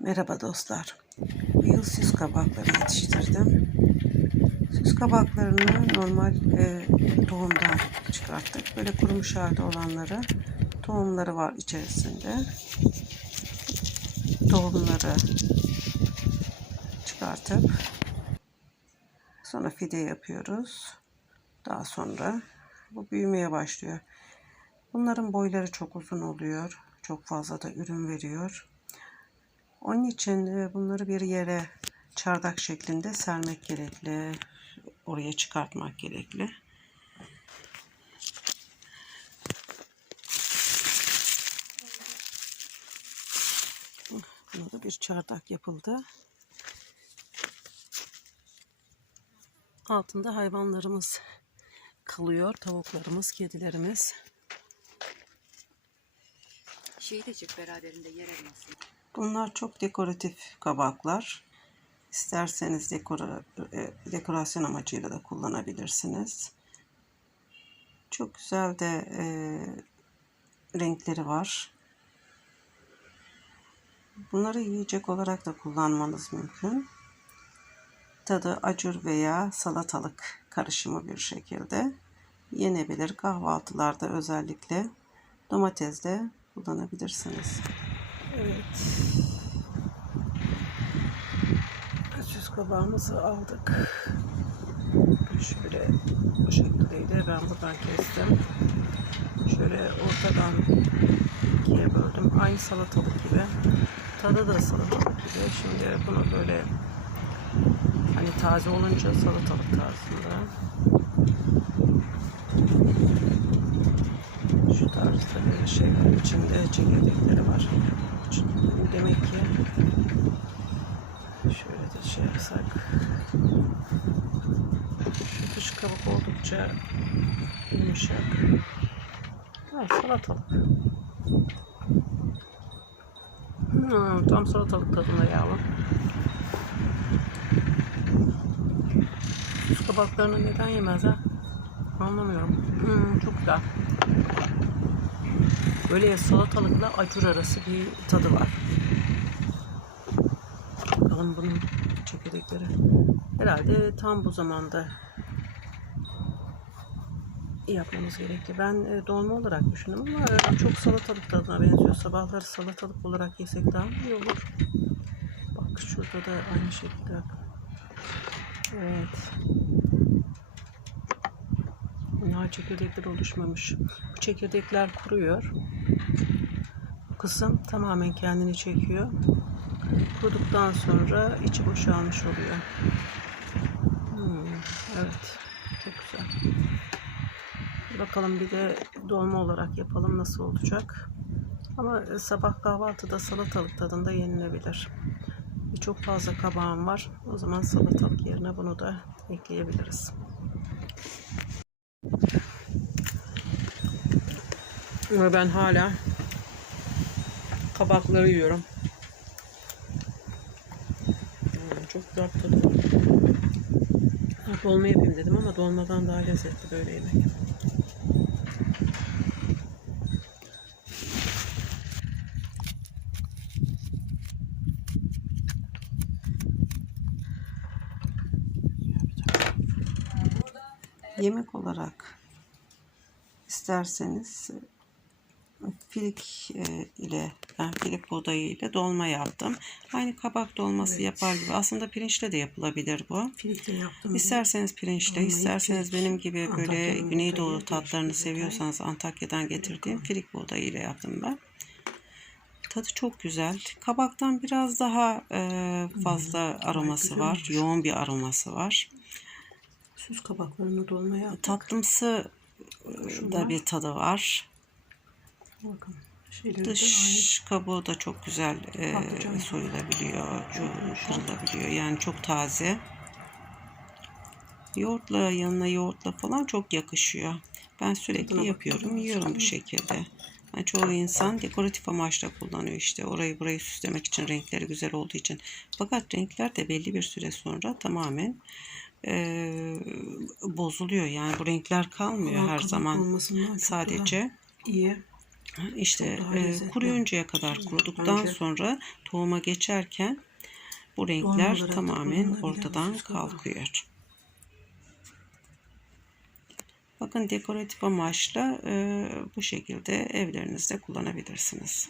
Merhaba dostlar. Bu yıl süs kabakları yetiştirdim. Süs kabaklarını normal e, tohumdan çıkarttık. Böyle kurumuş halde olanları tohumları var içerisinde. Tohumları çıkartıp sonra fide yapıyoruz. Daha sonra bu büyümeye başlıyor. Bunların boyları çok uzun oluyor. Çok fazla da ürün veriyor. Onun için e, bunları bir yere çardak şeklinde sermek gerekli. Oraya çıkartmak gerekli. Burada bir çardak yapıldı. Altında hayvanlarımız kalıyor. Tavuklarımız, kedilerimiz. Şeyi beraberinde yer elması. Bunlar çok dekoratif kabaklar. İsterseniz dekora, e, dekorasyon amacıyla da kullanabilirsiniz. Çok güzel de e, renkleri var. Bunları yiyecek olarak da kullanmanız mümkün. Tadı acur veya salatalık karışımı bir şekilde yenebilir. Kahvaltılarda özellikle domatesle kullanabilirsiniz. Evet. Süs kabağımızı aldık. Şöyle bu şekildeydi. Ben buradan kestim. Şöyle ortadan ikiye böldüm. Aynı salatalık gibi. Tadı da salatalık gibi. Şimdi bunu böyle hani taze olunca salatalık tarzında. Şu şey var. İçinde çekirdekleri var. Demek ki şöyle de şey yapsak. Şu dış kabuk oldukça yumuşak. Ha, salatalık. Hmm, tam salatalık tadında yağlı. Süs kabaklarını neden yemez ha? Anlamıyorum. Hmm, çok güzel. Böyle salatalıkla acur arası bir tadı var. Bakalım bunun çekirdekleri. Herhalde tam bu zamanda yapmamız gerekli. Ben e, dolma olarak düşündüm ama e, çok salatalık tadına benziyor. Sabahları salatalık olarak yesek daha iyi olur? Bak şurada da aynı şekilde. Evet. Daha çekirdekler oluşmamış. Bu çekirdekler kuruyor. Bu kısım tamamen kendini çekiyor. Kuruduktan sonra içi boşalmış oluyor. Hmm, evet. Çok güzel. Bakalım bir de dolma olarak yapalım nasıl olacak. Ama sabah kahvaltıda salatalık tadında yenilebilir. Çok fazla kabağım var. O zaman salatalık yerine bunu da ekleyebiliriz. Ama ben hala kabakları yiyorum. Hmm, çok güzel tadı var. Dolma yapayım dedim ama dolmadan daha lezzetli böyle yemek. Yemek olarak isterseniz filik e, ile ben filik buğdayı ile dolma yaptım. Aynı kabak dolması Evet. yapar gibi. Aslında pirinçle de yapılabilir bu. Filikte yaptım. İsterseniz pirinçle, Dolmayı isterseniz filik, benim gibi böyle Antakya'nın Güneydoğu tatlarını seviyorsanız Antakya'dan getirdiğim filik buğdayı ile yaptım ben. Tadı çok güzel. Kabaktan biraz daha e, fazla aroması güzel var. olmuş. Yoğun bir aroması var. Süs kabaklarını dolma yaptık. Tatlımsı e, da bir tadı var. Bakın. Şeyleri de aynı. Dış kabuğu da çok güzel e, soyulabiliyor, kırılabiliyor. Yani çok taze. Yoğurtla yanına yoğurtla falan çok yakışıyor. Ben sürekli yapıyorum, yiyorum bu şekilde. Yani çoğu insan dekoratif amaçla kullanıyor işte. Orayı burayı süslemek için renkleri güzel olduğu için. Fakat renkler de belli bir süre sonra tamamen e, bozuluyor. Yani bu renkler kalmıyor Ama her zaman. Sadece iyi. İşte e, kuruyuncaya kadar kuruduktan sonra tohuma geçerken bu renkler tamamen ortadan kalkıyor. Bakın dekoratif amaçla e, bu şekilde evlerinizde kullanabilirsiniz.